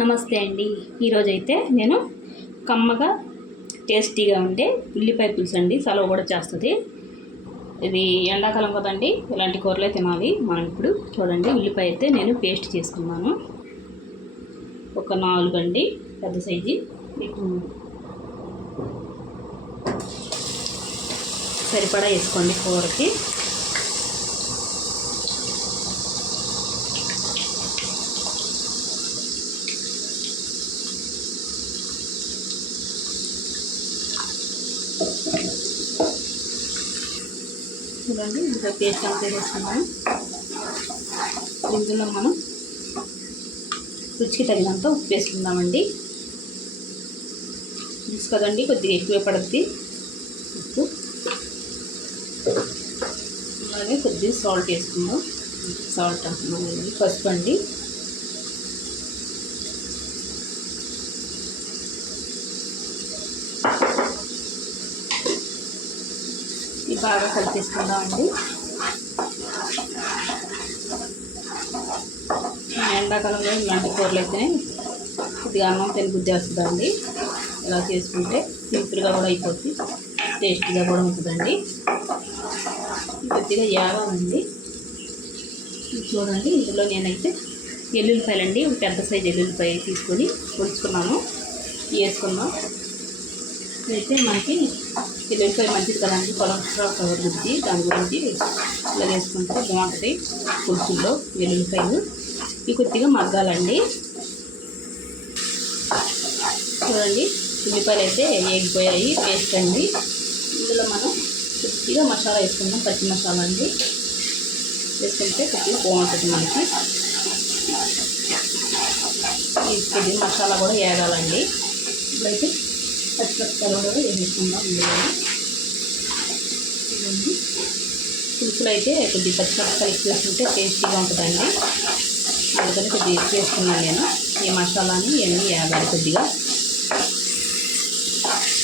నమస్తే అండి. ఈరోజైతే నేను కమ్మగా టేస్టీగా ఉండే ఉల్లిపాయ పులుసు అండి. సలవ కూడా చేస్తుంది. ఇది ఎండాకాలం కదండి ఇలాంటి కూరలే తినాలి. మనం ఇప్పుడు చూడండి ఉల్లిపాయ అయితే నేను పేస్ట్ చేసుకున్నాను. ఒక నాలుగు అండి పెద్ద సైజు. సరిపడా వేసుకోండి కూరకి. చూడండి ఇంకా పేస్ట్ అంతా వేసుకున్నాము ఇందులో మనం రుచికి తగినంత ఉప్పు వేసుకుందామండి. తెలుసు కదండి కొద్దిగా ఎక్కువ పడుద్ది ఉప్పు. అలాగే కొద్దిగా సాల్ట్ వేసుకుందాం. సాల్ట్ అంటున్నాం పసుపు అండి. బాగా కలిపేసుకుందామండి ఎండాకాలంలో ఇలాంటి కూరలు అయితే కొద్దిగా అన్నం తిని బుద్ధి వస్తుందండి. ఇలా చేసుకుంటే సింపుల్గా కూడా అయిపోతుంది టేస్టీగా కూడా ఉంటుందండి. కొద్దిగా యాగాలండి చూడండి ఇందులో నేనైతే ఎల్లుల్లిపాయలండి పెద్ద సైజ్ ఎల్లుల్లిపాయ తీసుకొని పొడుచుకున్నాను వేసుకున్నాం అయితే మనకి ఎల్లుల్లిపాయ మంచిది కదండి. కొలెస్ట్రాల్ కలుగుద్ది దాని గురించి ఇలా వేసుకుంటే బాగుంటుంది. పులుసుల్లో వెల్లుల్లిపాయలు ఇవి కొద్దిగా మగ్గాలండి. చూడండి ఉల్లిపాయలు అయితే వేగిపోయాయి పేస్ట్ అండి. ఇందులో మనం కొద్దిగా మసాలా వేసుకుందాం. పచ్చి మసాలా అండి. వేసుకుంటే కొద్దిగా బాగుంటుంది మనకి. కొద్దిగా మసాలా కూడా వేగాలండి ఇప్పుడైతే పచ్చిమిరపకాయలు కూడా వేసుకుందాం ఇందులో పులుసులు అయితే కొద్ది పచ్చిమిరపకాయలు ఎక్కువ వేసుకుంటే టేస్టీగా ఉంటుందండి. అందుకని కొద్దిగా ఎక్కువ వేసుకున్నాను నేను. ఈ మసాలాని ఇవన్నీ యాభై కొద్దిగా.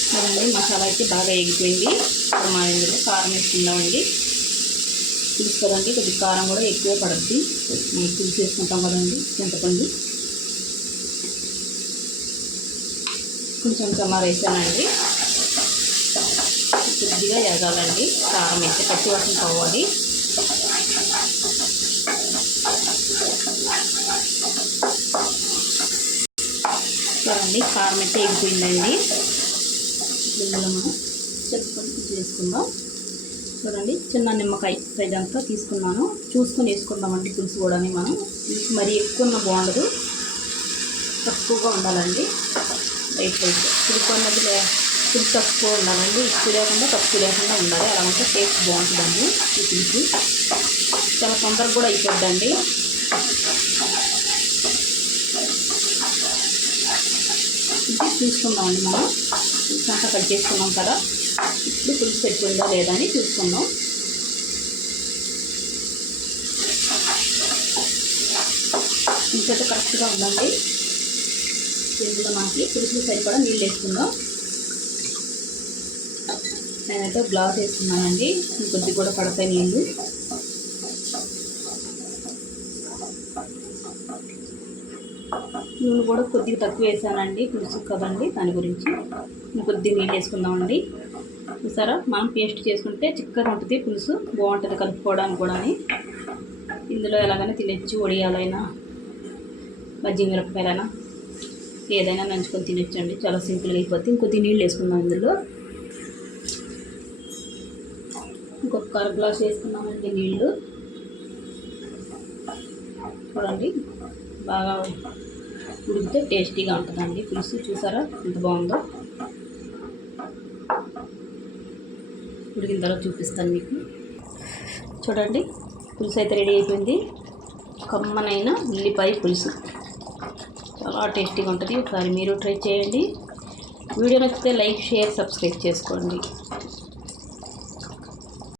చూడండి మసాలా అయితే బాగా ఎగిపోయింది ఇప్పుడు మా ఇందులో కారం వేసుకుందామండి. పులుసు కదండి కొద్దిగా కారం కూడా ఎక్కువ పడుద్ది. పులుసు వేసుకుంటాం కదండి చింతపండు. కొంచెం టమాటా వేసానండి కొద్దిగా ఎగాలండి. కారం అయితే పచ్చి వాసన పోవాలి. చూడండి కారం అయితే ఎగిపోయిందండి. ఇందులో మనం చెప్పుకొని చేసుకుందాం. చూడండి చిన్న నిమ్మకాయ సైజంతా తీసుకున్నాను. చూసుకొని వేసుకుందామండి పులుసు కూడా మనం. మరి మరీ ఎక్కువ బాగుండదు. తక్కువగా ఉండాలండి. లైట్ లైట్ పులుపు అన్నది లే- తక్కువ ఉండాలండి ఎక్కువ లేకుండా తక్కువ లేకుండా ఉండాలి. అలా ఉంటే టేస్ట్ బాగుంటుందండి. ఈ చాలా తొందరగా కూడా అయిపోద్దండి. ఇది చూసుకుందామండి మనం. పులుసు కట్ చేసుకున్నాం కదా. ఇప్పుడు పులుసు పెట్టుకుందా లేదా అని చూసుకుందాం. ఇంకైతే అయితే కరెక్ట్గా ఉందండి. ఇందులో మనకి పులుసు సరిపడా నీళ్ళు వేసుకుందాం. నేనైతే గ్లాస్ వేసుకున్నానండి. కొద్ది కూడా పడతాయి నీళ్ళు. నూనె కూడా కొద్దిగా తక్కువ వేసానండి. పులుసు కదండి దాని గురించి. కొద్దిగా నీళ్ళు వేసుకుందామండి. చూసారా? మనం పేస్ట్ చేసుకుంటే చిక్కగా ఉంటుంది పులుసు బాగుంటుంది కలుపుకోవడానికి కూడా ఇందులో ఎలాగైనా తినచ్చు వడియాలైనా మజ్జిగ మిరపకాయలైనా. ఏదైనా నంచుకొని తినొచ్చండి. చాలా సింపుల్గా అయిపోతుంది ఇంకొద్ది నీళ్ళు వేసుకుందాం అందులో ఇంకొక అర గ్లాస్ వేసుకున్నామండి నీళ్ళు. చూడండి. బాగా ఉడికితే టేస్టీగా ఉంటుందండి. పులుసు చూసారా? ఎంత బాగుందో. ఉడికిన తర్వాత చూపిస్తాను మీకు. చూడండి. పులుసు అయితే రెడీ అయిపోయింది. కమ్మనైన ఉల్లిపాయ పులుసు. టేస్టీగా ఉంటుంది. ఒకసారి మీరు ట్రై చేయండి. వీడియో నచ్చితే లైక్ షేర్ సబ్స్క్రైబ్ చేసుకోండి.